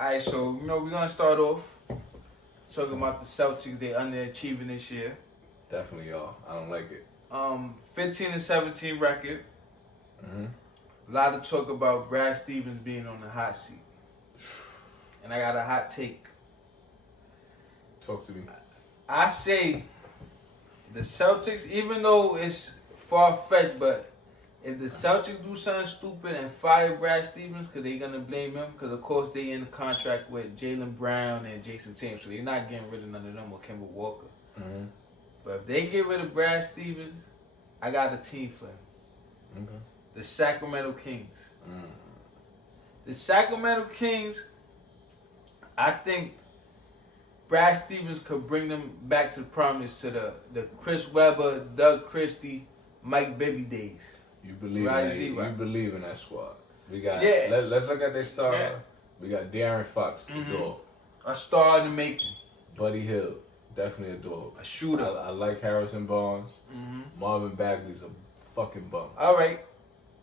Alright, so we're gonna start off talking about the Celtics. They underachieving this year. Definitely, y'all. I don't like it. 15-17 record. A lot of talk about Brad Stevens being on the hot seat, and I got a hot take. Talk to me. I say the Celtics, even though it's far fetched, but if the Celtics do something stupid and fire Brad Stevens, because they're going to blame him, because of course they in the contract with Jaylen Brown and Jason Tatum, so they're not getting rid of none of them or Kemba Walker. But if they get rid of Brad Stevens, I got a team for him. The Sacramento Kings. The Sacramento Kings, I think Brad Stevens could bring them back to prominence to the Chris Webber, Doug Christie, Mike Bibby days. You believe in that? You believe in that squad? We got. Let's look at their star. Yeah. We got De'Aaron Fox, the dog. A star in the making. Buddy Hield, definitely a dog. A shooter. I like Harrison Barnes. Marvin Bagley's a fucking bum. All right,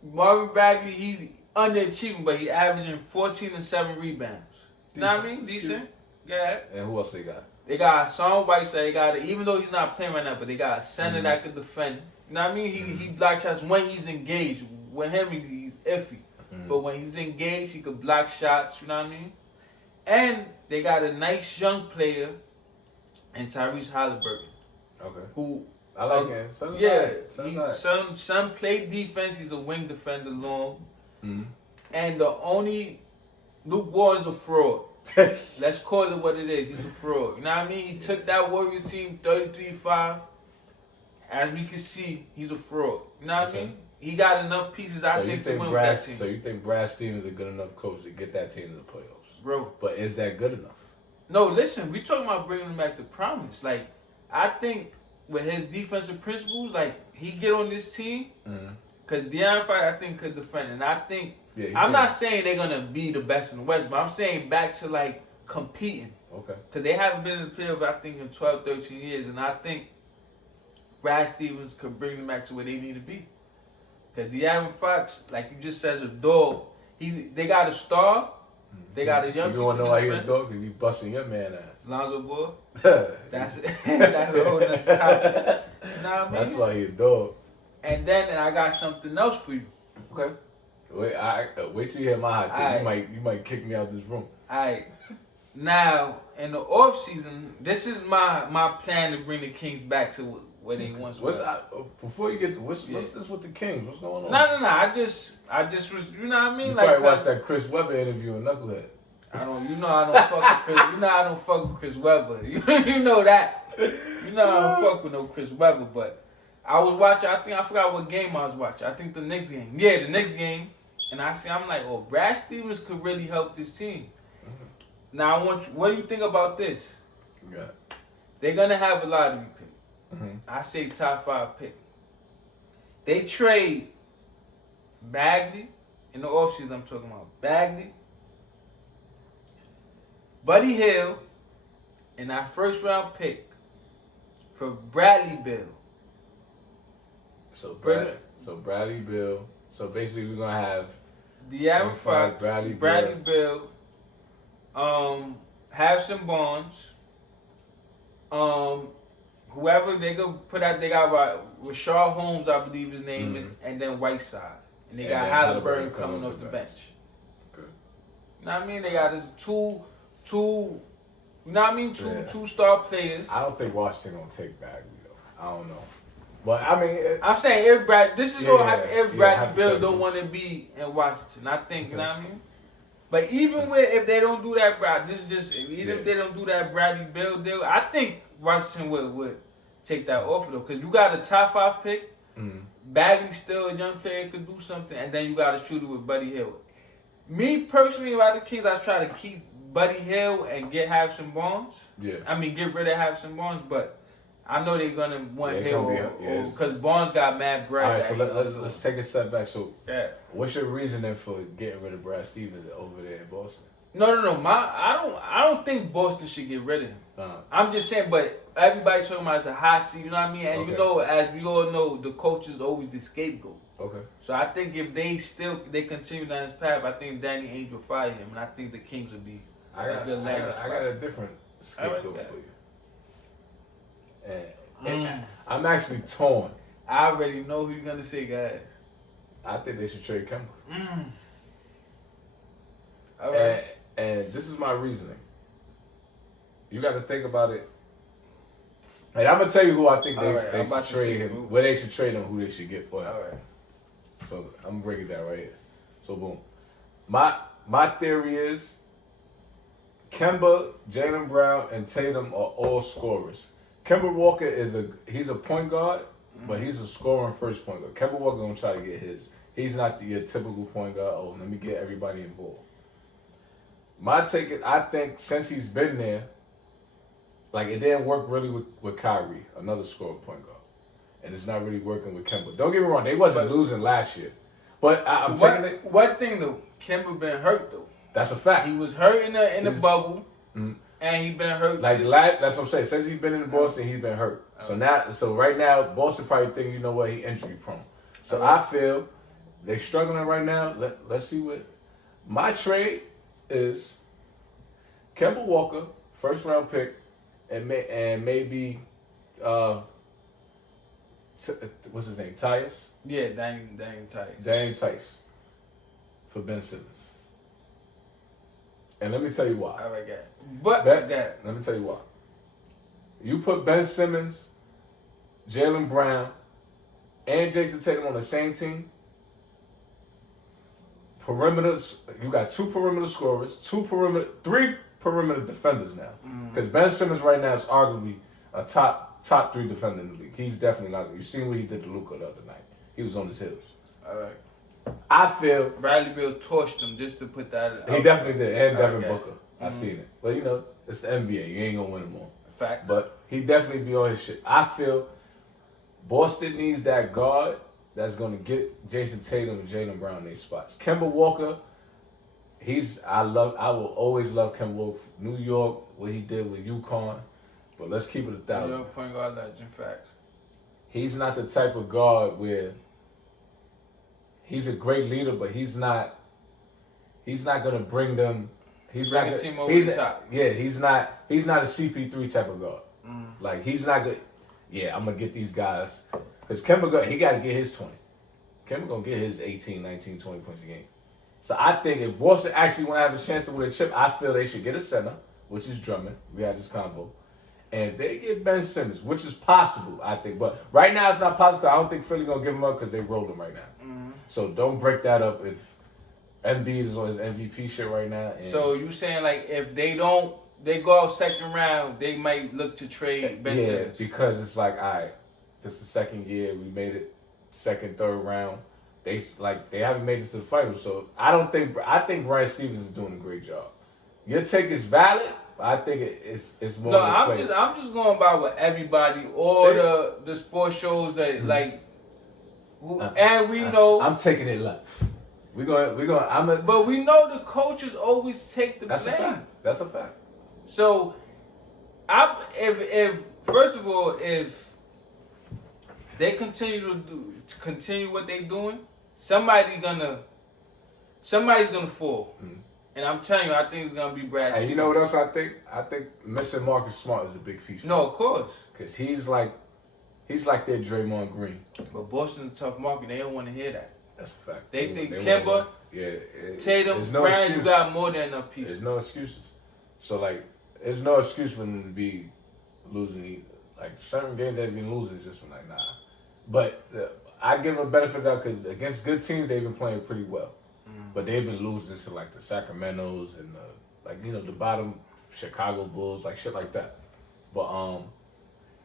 Marvin Bagley, he's underachieving, but he's averaging 14 and 7 rebounds. You know what I mean? Decent. Yeah. And who else they got? They got Hassan Whiteside. They got even though he's not playing right now, but they got a center that could defend. You know what I mean? He block shots when he's engaged. With him, he's iffy. But when he's engaged, he could block shots. You know what I mean? And they got a nice young player in Tyrese Halliburton. Okay. Who I like him. Son played defense. He's a wing defender long. And the only Luke Ward is a fraud. Let's call it what it is. He's a fraud. You know what I mean? He took that Warriors team 33-5. As we can see, he's a fraud. You know what I mean? He got enough pieces, I think, to win with that team. So you think Brad Stevens is a good enough coach to get that team to the playoffs? Bro. But is that good enough? No, listen. We talking about bringing him back to prominence. Like, I think with his defensive principles, like, he get on this team. Because De'Aaron Fox, I think, could defend. And I think, I'm not saying they're going to be the best in the West, but I'm saying back to, like, competing. Okay. Because they haven't been in the playoffs, I think, in 12, 13 years. And I think Brad Stevens could bring them back to where they need to be. Because De'Aaron Fox, like you just said, is a dog. They got a star. They got a young. You want to know why he's a dog? He be busting your man ass. Lonzo Ball. That's a whole other topic. You know what I mean? That's why he's a dog. And I got something else for you. Okay. Wait till you hear my hot take. You might kick me out of this room. Alright. Now, in the off season, this is my plan to bring the Kings back to where they once was. Before you get to what's this with the Kings? What's going on? No. I just was, you know what I mean? You probably watched that Chris Webber interview in Knucklehead. I don't fuck with Chris. You know I don't fuck with Chris Webber. You know that. You know I don't fuck with no Chris Webber. But I was watching. I forgot what game I was watching. I think the Knicks game. Yeah, the Knicks game. And I'm like, oh, Brad Stevens could really help this team. Now what do you think about this? Yeah. They're gonna have a lottery pick. I say top 5 pick. They trade Bagley in the offseason. I'm talking about Bagley, Buddy Hield, and our first round pick for Bradley Beal. So Bradley Beal. So basically, we're gonna have De'Aaron Fox, Bradley Beal, Harrison Barnes, whoever they go put out, they got Rashard Holmes, I believe his name is, and then Whiteside. And they got Halliburton coming off the bench. Okay. You know what I mean? They got this two, you know what I mean? Two star players. I don't think Washington gonna take Bagley though. I don't know. But I mean, I'm saying if Bradley Beal don't want to be in Washington, I think, you know what I mean? But even if they don't do that, if they don't do that Bradley Beal deal, I think Washington would take that offer though, because you got a top 5 pick. Bagley still a young player, could do something, and then you got a shooter with Buddy Hield. Me personally, about the Kings, I try to keep Buddy Hield and get Harrison Barnes. Yeah. I mean, get rid of Harrison Barnes, but I know they're gonna want Hield because Barnes got mad bread. All right, so let's take a step back. So, what's your reasoning for getting rid of Brad Stevens over there in Boston? No. I don't think Boston should get rid of him. I'm just saying, but everybody talking about it's a hot seat, you know what I mean? And you know, as we all know, the coach is always the scapegoat. Okay. So I think if they continue down this path, I think Danny Ainge will fire him, and I think the Kings will be I got a different scapegoat for you. And I'm actually torn. I already know who you're gonna say, guys. I think they should trade Kemba. All right. And this is my reasoning. You got to think about it. And I'm gonna tell you who I think they should trade him. Where they should trade him, who they should get for him. All right. So I'm gonna break it down right here. So boom. My theory is Kemba, Jaylen Brown, and Tatum are all scorers. Kemba Walker he's a point guard, but he's a scoring first point guard. Kemba Walker gonna try to get his. He's not your typical point guard. Oh, let me get everybody involved. My take is, I think since he's been there, like it didn't work really with Kyrie, another scoring point guard, and it's not really working with Kemba. Don't get me wrong, they wasn't losing last year, but I'm taking it. One thing though, Kemba been hurt though. That's a fact. He was hurt in the bubble, and he been hurt. Like that's what I'm saying. Since he's been in Boston, he's been hurt. So right now, Boston probably think, you know what, he injury prone. So I feel they struggling right now. Let's see what my trade is. Kemba Walker, first round pick, and maybe what's his name? Tyus? Yeah, Daniel Tyus. Daniel Tyus for Ben Simmons. And let me tell you why. All right, got it. Let me tell you why. You put Ben Simmons, Jaylen Brown, and Jason Tatum on the same team. Perimeters, you got two perimeter scorers, three perimeter defenders now. Because Ben Simmons right now is arguably a top 3 defender in the league. He's definitely not. You seen what he did to Luka the other night. He was on his heels. All right. I feel Bradley Beal torched him just to put that. He definitely did, and Devin Booker. I seen it, but you know it's the NBA. You ain't gonna win them all. Facts. But he definitely be on his shit. I feel Boston needs that guard that's gonna get Jason Tatum and Jaylen Brown in their spots. Kemba Walker, I will always love Kemba Walker. New York, what he did with UConn, but let's keep it 1,000. New York point guard legend. Facts. He's not the type of guard where. He's a great leader, but he's not gonna bring them. He's not gonna team over the top. Yeah, he's not a CP3 type of guard. Like he's not good. Yeah, I'm gonna get these guys because Kemba he got to get his 20. Kemba gonna get his 18, 19, 20 points a game. So I think if Boston actually want to have a chance to win a chip, I feel they should get a center, which is Drummond. We had this convo. And they get Ben Simmons, which is possible, I think. But right now it's not possible. I don't think Philly gonna give him up because they rolled him right now. So don't break that up if Embiid is on his MVP shit right now. So you saying like if they go out second round, they might look to trade Ben Simmons? Yeah, because it's like, all right, this is the second year. We made it second, third round. They haven't made it to the finals. So I think Brad Stevens is doing a great job. Your take is valid. I think it's more. No, I'm just going by what everybody, the sports shows that like. And we know I'm taking it left. But we know the coaches always take the blame. That's a fact. So, if first of all, if they continue what they're doing, somebody's gonna fall. And I'm telling you, I think it's gonna be Brad Stevens. And you know what else I think? I think missing Marcus Smart is a big piece. No, of course. Because he's like their Draymond Green. But Boston's a tough market. They don't want to hear that. That's a fact. They think Kemba, Tatum, Brown, you got more than enough pieces. There's no excuses. So, like, there's no excuse for them to be losing. Like, certain games they've been losing just from like, nah. But I give them a benefit of that because against good teams, they've been playing pretty well. But they've been losing to, like, the Sacramentos and, the bottom Chicago Bulls, like, shit like that. But,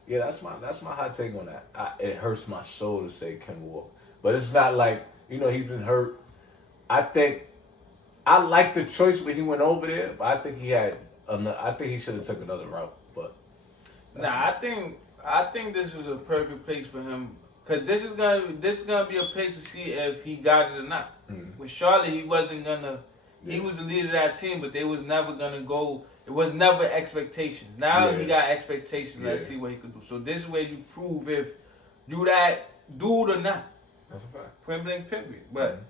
yeah, that's my hot take on that. It hurts my soul to say Kemba Walker. But it's not like, he's been hurt. I think I like the choice when he went over there, but I think he should have took another route. But I think this was a perfect place for him because this is gonna be a place to see if he got it or not. With Charlotte, he wasn't gonna. Yeah. He was the leader of that team, but they was never gonna go. It was never expectations. Now he got expectations. Yeah. Let's see what he could do. So this is where you prove if you that dude or not. That's a fact. Point blank period. But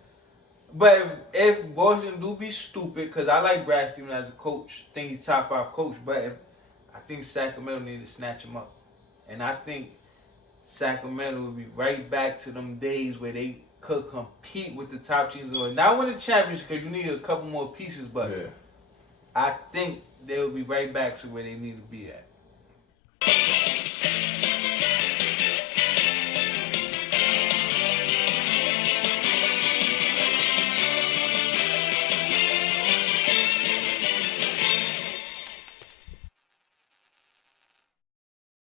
But if Boston do be stupid, because I like Brad Stevens as a coach, think he's top 5 coach, but I think Sacramento need to snatch him up. And I think Sacramento will be right back to them days where they could compete with the top teams. Not win the championship because you need a couple more pieces, but I think they'll be right back to where they need to be at.